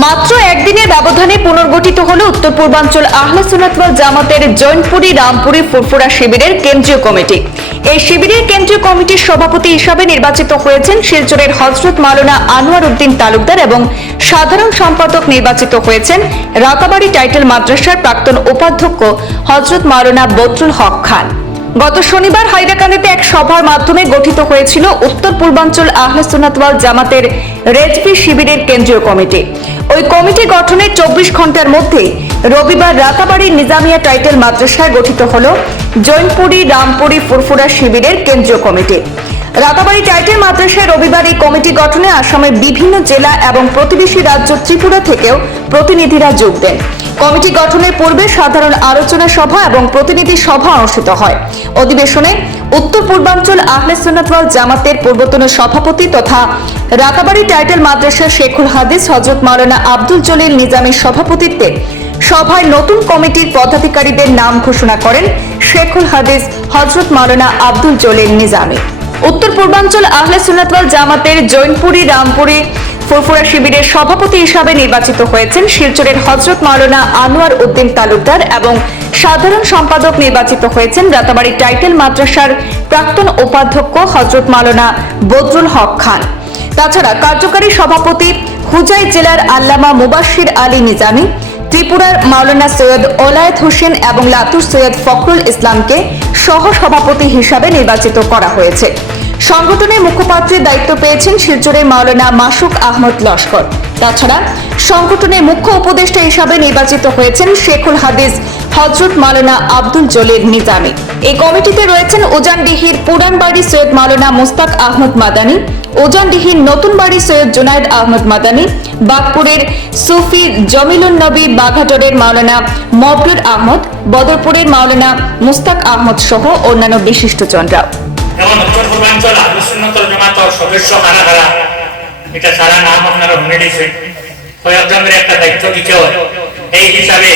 মাত্র একদিনের ব্যবধানে পুনর্গঠিত হলো উত্তর পূর্বাঞ্চল আহলে সুন্নাত ওয়াল জামাতের জৈনপুরি রামপুরি ফুরফুরা শিবিরের কেন্দ্রীয় কমিটি। এই শিবিরের কেন্দ্রীয় কমিটির সভাপতি হিসাবে নির্বাচিত হয়েছেন শিলচরের হযরত মাওলানা আনোয়ার উদ্দিন তালুকদার এবং সাধারণ সম্পাদক নির্বাচিত হয়েছেন রাতাবাড়ি টাইটেল মাদ্রাসার প্রাক্তন উপাধ্যক্ষ হযরত মাওলানা বদরুল হক খান। গত শনিবার হাইলাকান্দিতে এক সভার মাধ্যমে গঠিত হয়েছিল উত্তর পূর্বাঞ্চল আহলে সুন্নাত ওয়াল জামাতের রেজভি শিবিরের কেন্দ্রীয় কমিটি। ওই কমিটি গঠনের 24 ঘন্টার মধ্যে রবিবার রাতাবাড়ি নিজামিয়া টাইটেল মাদ্রাসায় গঠিত হল জৈনপুরি রামপুরি ফুরফুরা শিবিরের কেন্দ্রীয় কমিটি। রাতাবাড়ি টাইটেল মাদ্রাসায় রবিবার এই কমিটি গঠনে আসামের বিভিন্ন জেলা এবং প্রতিবেশী রাজ্য ত্রিপুরা থেকেও প্রতিনিধিরা যোগ দেন। কমিটি গঠনের পূর্বে সাধারণ আলোচনা সভা এবং প্রতিনিধি সভা অনুষ্ঠিত হয়। অধিবেশনে উত্তর পূর্বাঞ্চল আহলে সুন্নাত ওয়াল জামাতের পূর্বতন সভাপতি তথা রাতাবাড়ি টাইটেল মাদ্রাসার শেখুল হাদিস হযরত মাওলানা আব্দুল জলিল নিজামীর সভাপতিত্বে সভায় নতুন কমিটির পদাধিকারীদের নাম ঘোষণা করেন শেখুল হাদিস হযরত মাওলানা আব্দুল জলিল নিজামী। উত্তর পূর্বাঞ্চল আহলে সুন্নাত ওয়াল জামাতের জৈনপুরি রামপুরি ফুরফুরা শিবিরের সভাপতি হিসাবে নির্বাচিত হয়েছেন শিলচরের হযরত মাওলানা আনোয়ার উদ্দিন তালুকদার এবং সাধারণ সম্পাদক নির্বাচিত হয়েছেন রাতাবাড়ি টাইটেল মাদ্রাসার প্রাক্তন উপাধ্যক্ষ হযরত মাওলানা বদরুল হক খান। তাছাড়া কার্যকারী সভাপতি হুজাই জেলার আল্লামা মুবাশশির আলী নিজামী, ত্রিপুরার মাওলানা সৈয়দ ওলায়েত হোসেন এবং লাতুর সৈয়দ ফখরুল ইসলামকে সহ সভাপতি হিসাবে নির্বাচিত করা হয়েছে। সংগঠনের মুখপাত্রের দায়িত্ব পেয়েছেন শিলচরের মাওলানা মাসুক আহমদ লস্কর। তাছাড়া সংগঠনের মুখ্য উপদেষ্টা হিসাবে নির্বাচিত হয়েছেন শেখুল হাদিস হযরত মাওলানা আব্দুল জলিল নিজামী। এই কমিটিতে রয়েছেন উজানডিহির পুরানবাড়ি সৈয়দ মাওলানা মুস্তাক আহমদ মাদানী, উজানডিহির নতুন বাড়ি সৈয়দ জুনায়েদ আহমদ মাদানী, বাগপুরের সুফি জমিলুন নবী, বাঘাটরের মাওলানা মবরুর আহমদ, বদরপুরের মাওলানা মুস্তাক আহমদ সহ অন্যান্য বিশিষ্টজনরা। যেমন উত্তর পূর্বাঞ্চল আহলে সুন্নাত ওয়াল জামাতের সদস্য কারা কারা এটা সারা নাম আপনারা শুনে নিয়েছেন। কয়েকজনের একটা দায়িত্ব দিতে হয়। এই হিসাবে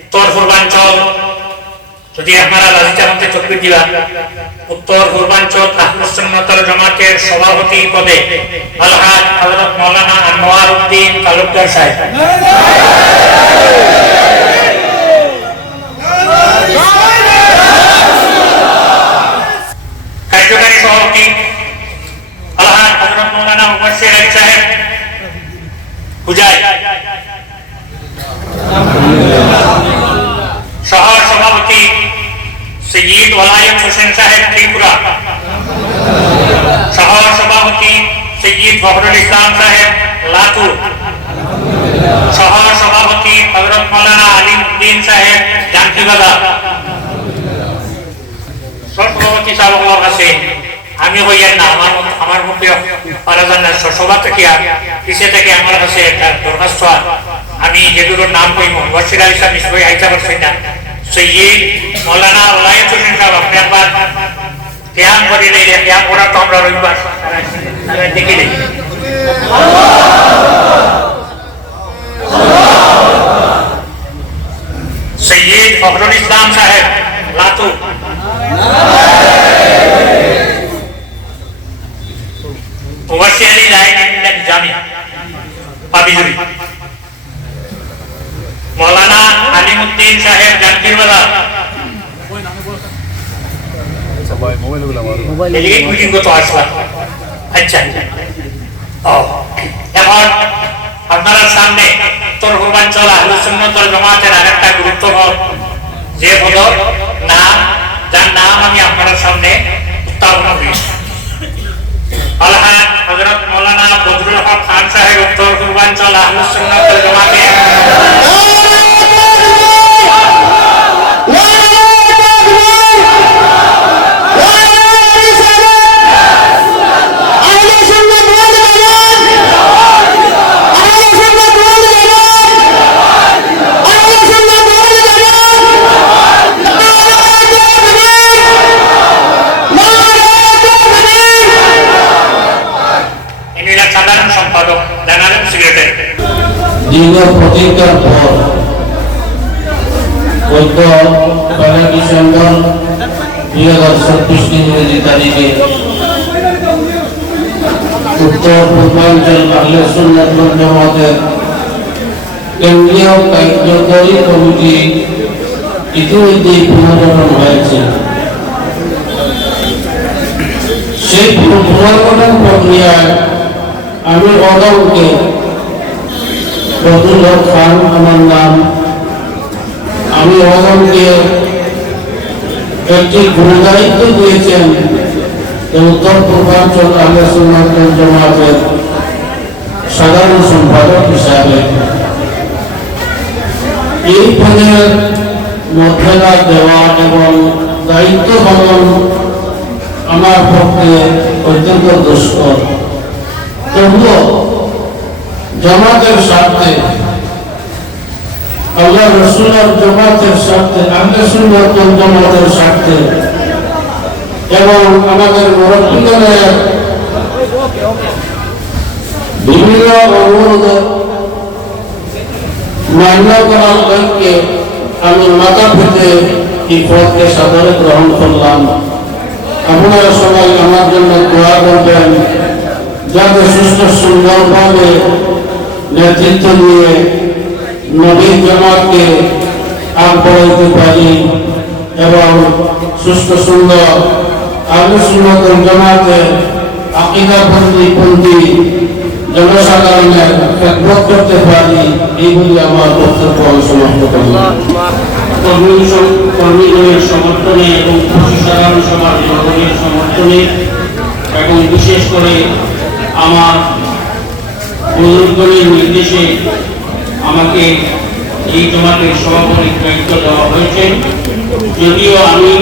উত্তর পূর্বাঞ্চল যদি আপনারা রাজিটা মধ্যে চক্রি দিবা, উত্তর পূর্বাঞ্চল আহলে সুন্নাত ওয়াল জামাতের সভাপতি পদে আলহাজ হযরত মাওলানা আনোয়ার উদ্দিন তালুকদার সাহেব, কার্যকারী সভাপতি আলহাজ হযরত মাওলানা মুবাশশির আলী সাহেব হুজাই, সহ সভাপতি সৈয়দ ওলায়েত হোসেন সাহেব ত্রিপুরা, সহ সভাপতি সৈয়দ ফখরুল ইসলাম সাহেব লাতুর, সহ সভাপতি হযরত মাওলানা আলিম উদ্দিন সাহেব জানকিবাজার। সভাপতি সাহেবের কাছে আমি হইয়ার না আমার মুখে সভা থেকে পিছিয়ে থেকে আমার কাছে একটা দরখাস্ত, আমি যেগুলোর নাম কইব মুবাশশির আলী সাহেব নিশ্চয়ই আইতে পারছেন না। সৈয়দ মাওলানা ওলায়েত হোসেন সাহেব আপনি একবার ধ্যান করে নিলেন, ধ্যান করা তো আমরা রবিবার দেখি নেই। সৈয়দ ফখরুল ইসলাম সাহেব লাতু, মুবাশশির আলী নিজামী পাবিজুরি, মৌলানা আলিমউদ্দিন সাহেব জানকিবাজার। আচ্ছা, এখন আপনারা সামনে উত্তর পূর্বাঞ্চল আহলে সুন্নাত ওয়াল জামাতের আরেকটা গুরুত্বপূর্ণ যে পদর নাম, যার নাম আমি আপনাদের সামনে উত্থাপন করেছি, আলহাজ হযরত মাওলানা বদরুল হক খান সাহেব উত্তর পূর্বাঞ্চল আহলে সুন্নাত ওয়াল জামাতের সাধারণ সম্পাদক, জেনারেল সেক্রেটারি। দীর্ঘ প্রতীক্ষার পর ১ ডিসেম্বর ২০২৪ ইংরেজি তারিখে উত্তর পূর্বাঞ্চল আহলে সুন্নাত ওয়াল জামাতের কেন্দ্রীয় কার্যকরী কমিটি ইতিমধ্যেই পুনর্গঠন হয়েছে। সেই পুনর্গঠন প্রক্রিয়ায় আমি অদমকে ফজলুল হক খান আমার নাম, আমি অদমকে একটি গুরুদায়িত্ব দিয়েছেন উত্তর পূর্বাঞ্চল আহলে সুন্নাত ওয়াল জামাতের সাধারণ সম্পাদক হিসাবে। এই পদের মর্যাদা দেওয়া এবং দায়িত্ব পালন আমার পক্ষে অত্যন্ত দুষ্কর। তবুও জামাতের স্বার্থে, আল্লাহ রসুলের জামাতের স্বার্থে, আহলে সুন্নাত ওয়াল জামাতের স্বার্থে এবং আমাদের মুরব্বিগণের বিভিন্ন অনুরোধ মান্য করার লক্ষ্যে আমি মাথা পেতে এই পদকে সাদরে গ্রহণ করলাম। আপনারা সবাই আমার জন্য দোয়া করবেন যাতে সুস্থ সুন্দরভাবে নেতৃত্ব নিয়ে নবীর জামাতকে আগবাড়াইতে পারি এবং সুস্থ সুন্দর আহলে সুন্নাত ওয়াল জামাতের আকীদাপন্থী জনসাধারণের খেদমত করতে পারি, এইগুলি আমার বক্তব্য সমাপ্ত করলাম। কর্মীগণের সমর্থনে এবং সাধারণ সমাজ জনগণের সমর্থনে এবং বিশেষ করে আমার বুজুর্গদের নির্দেশে আমাকে এই জমাতের সভাপতির দায়িত্ব দেওয়া হয়েছে। যদিও আমি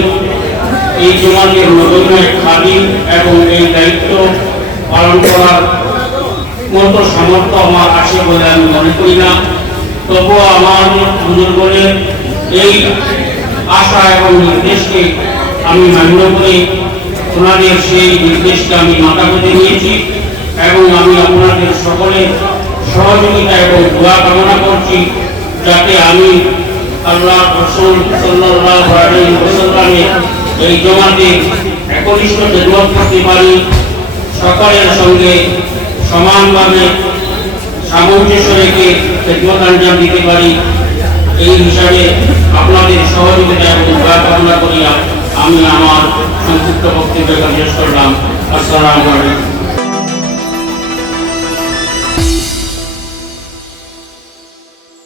এই জমাতের নগণ্য খাদিম এবং এই দায়িত্ব পালন করার মতো সামর্থ্য আমার আছে বলে আমি মনে করি না, তবুও আমার বুজুর্গদের এই আশা এবং নির্দেশকে আমি মান্য করে ওনাদের সেই নির্দেশকে আমি মাথা পেতে নিয়েছি এবং আমি আপনাদের সকলের সহযোগিতা এবং দোয়া কামনা করছি যাতে আমি আল্লাহ রাসূল সাল্লাল্লাহু আলাইহি ওয়াসাল্লামের এই জমাতে একনিষ্ঠ খেদমত করতে পারি, সকলের সঙ্গে সমানভাবে সামঞ্জস্য রেখে খেদমত আঞ্জাম দিতে পারি। এই হিসাবে আপনাদের সহযোগিতা এবং দোয়া কামনা করিয়া আমি আমার সংক্ষিপ্ত বক্তব্য শেষ করলাম। আসসালামু আলাইকুম।